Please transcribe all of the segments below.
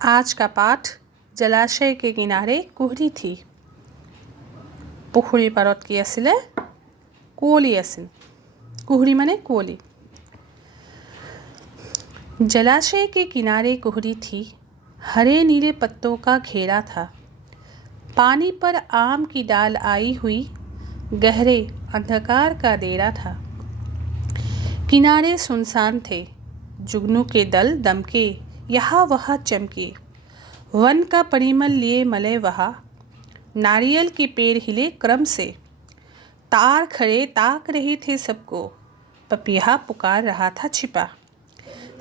आज का पाठ जलाशय के किनारे कुहरी थी। पुखुरी पारत की आसिले कुवली आसिल। कुहरी माने कुवली। जलाशय के किनारे कुहरी थी, हरे नीले पत्तों का घेरा था। पानी पर आम की डाल आई हुई, गहरे अंधकार का डेरा था। किनारे सुनसान थे, जुगनू के दल दमके, यहाँ वहाँ चमके। वन का परिमल लिए मले वहाँ, नारियल के पेड़ हिले क्रम से। तार खड़े ताक रहे थे सबको, पपीहा पुकार रहा था छिपा।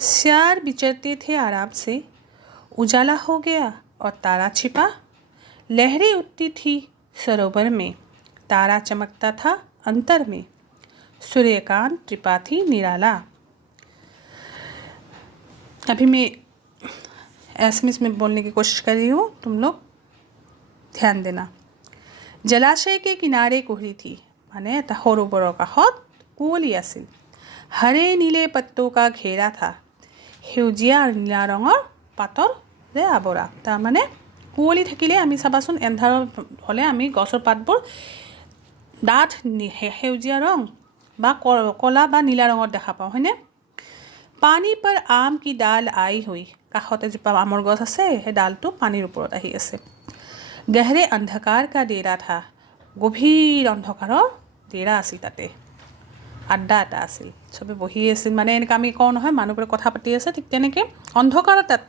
सियार विचरते थे आराम से, उजाला हो गया और तारा छिपा। लहरें उठती थी सरोवर में, तारा चमकता था अंतर में। सूर्यकांत त्रिपाठी निराला। अभी मैं एसएमएस में बोलने की कोशिश कर रही हूँ, तुम लोग ध्यान देना। जलाशय के किनारे कुहरी थी माने सरोवৰৰ কাষত কুঁৱলী আছিল। हरे नीले पत्तों का घेरा था, সেউজীয়া আৰু নীলা ৰঙৰ পাতৰে আৱৰা। তাৰমানে কুঁৱলী থাকিলে আমি চাবাচোন এন্ধাৰ হ'লে আমি গছৰ পাতবোৰ ডাঠ সেউজীয়া ৰং বা কলা বা নীলা ৰঙৰ দেখা পাওঁ, হয়নে? পানী पर आम की डाल आई हुई, কাষতে জোপা আমৰ গছ আছে, সেই ডালটো পানীৰ ওপৰত আহি আছে। গহৰে অন্ধকাৰ কা ডেৰা থা, গভীৰ অন্ধকাৰৰ ডেৰা আছিল তাতে। আড্ডা এটা আছিল, চবে বহি আছিল, মানে এনেকৈ আমি কওঁ নহয় মানুহবোৰে কথা পাতি আছে, ঠিক তেনেকৈ অন্ধকাৰত তাত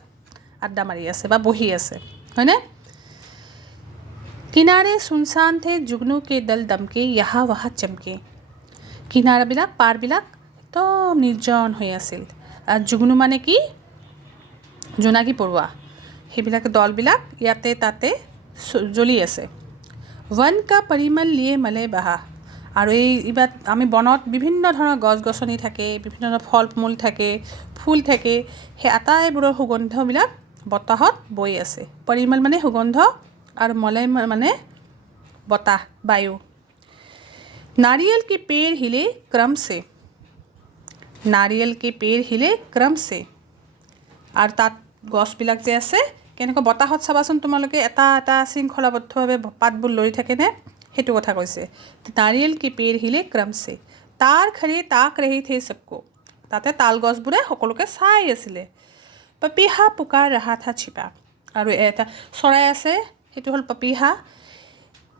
আড্ডা মাৰি আছে বা বহি আছে, হয়নে? কিনাৰে সুনচান থে जुगनू के दल दमके, यहाँ वहाँ चमके। কিনাৰবিলাক পাৰবিলাক একদম নিৰ্জন হৈ আছিল। আৰু जुगनू মানে কি? জোনাকী পৰুৱা, সেইবিলাক দলবিলাক ইয়াতে তাতে জ্বলি আছে। वन का परिमल लिए मले बहा, আৰু এইবাৰ আমি বনত বিভিন্ন ধৰণৰ গছ গছনি থাকে, বিভিন্ন ধৰণৰ ফল মূল থাকে, ফুল থাকে, সেই আটাইবোৰৰ সুগন্ধবিলাক বতাহত বৈ আছে। পৰিমল মানে সুগন্ধ আৰু মলয় মানে বতাহ বায়ু। नारियल के पेड़ हिले क्रम से, नारियल के पेड़ हिले क्रम से। আৰু তাত গছবিলাক যে আছে কেনেকৈ বতাহত চাবাচোন তোমালোকে এটা এটা শৃংখলাবদ্ধভাৱে পাতবোৰ লৰি থাকেনে, সেইটো কথা কৈছে। नारियल के पेड़ हिले क्रम से, तार खड़े ताक रहे थे सबको, তাতে তাল গছবোৰে সকলোকে চাই আছিলে। পপীহা পুকাৰ ৰহা থা छिपा, আৰু এটা চৰাই আছে, সেইটো হ'ল পপীহা,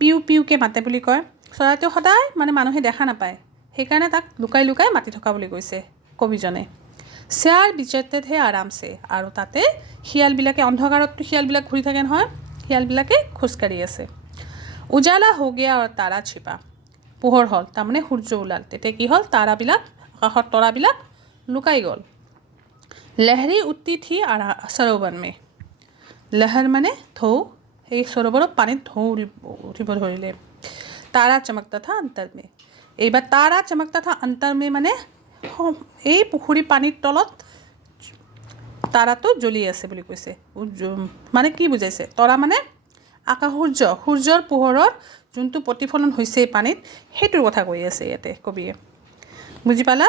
পিউ পিউকে মাতে বুলি কয়। চৰাইটো সদায় মানে মানুহে দেখা নাপায়, সেইকাৰণে তাক লুকাই লুকাই মাতি থকা বুলি কৈছে কবিজনে। শিয়াল বিচৰতে থে আৰামছে, আৰু তাতে শিয়ালবিলাকে অন্ধকাৰততো শিয়ালবিলাক ঘূৰি থাকে নহয়, শিয়ালবিলাকে খোজকাঢ়ি আছে। উজালা হৈ গয়া আৰু তাৰা छिपा, পোহৰ হ'ল তাৰমানে সূৰ্য ওলাল, তেতিয়া কি হ'ল তাৰাবিলাক আকাশৰ তৰাবিলাক লুকাই গ'ল। লহৰে উঠতি থি সৰোবৰ মে, লহৰ মানে ঢৌ, সেই সৰোবৰত পানীত ঢৌ উঠিব ধৰিলে। तारा चमकता था अंतर में, এইবাৰ तारा चमकता था अंतर में মানে এই পুখুৰী পানীৰ তলত তাৰাটো জ্বলি আছে বুলি কৈছে। মানে কি বুজাইছে? তৰা মানে আকাশ সূৰ্যৰ পোহৰৰ যোনটো প্ৰতিফলন হৈছে পানীত, সেইটোৰ কথা কৈ আছে ইয়াতে কবিয়ে। বুজি পালা?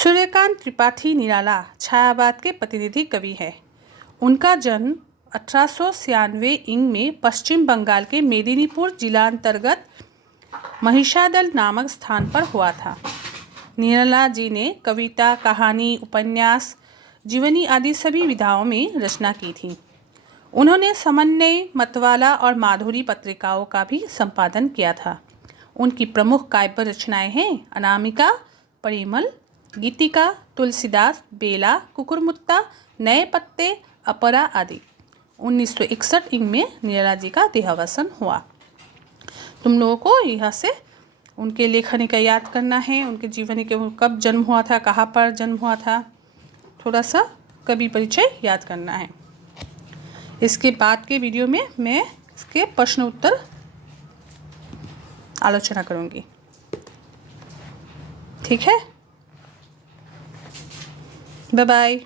सूर्यकांत त्रिपाठी निराला छायावाद के प्रतिनिधि कवि है। उनका जन्म 1896 ईंग में पश्चिम बंगाल के मेदिनीपुर जिला अंतर्गत महिषादल नामक स्थान पर हुआ था। निराला जी ने कविता, कहानी, उपन्यास, जीवनी आदि सभी विधाओं में रचना की थी। उन्होंने समन्वय, मतवाला और माधुरी पत्रिकाओं का भी संपादन किया था। उनकी प्रमुख काव्य रचनाएं हैं अनामिका, परिमल, गीतिका, तुलसीदास, बेला, कुकुरमुत्ता, नए पत्ते, अपरा आदि। 1961 ईंग में निराला जी का देहावसान हुआ। तुम लोगों को यहाँ से उनके लेखनी का याद करना है, उनके जीवनी के कब जन्म हुआ था, कहाँ पर जन्म हुआ था, थोड़ा सा कवि परिचय याद करना है। इसके बाद के वीडियो में मैं इसके प्रश्न उत्तर आलोचना करूँगी, ठीक है? Bye bye.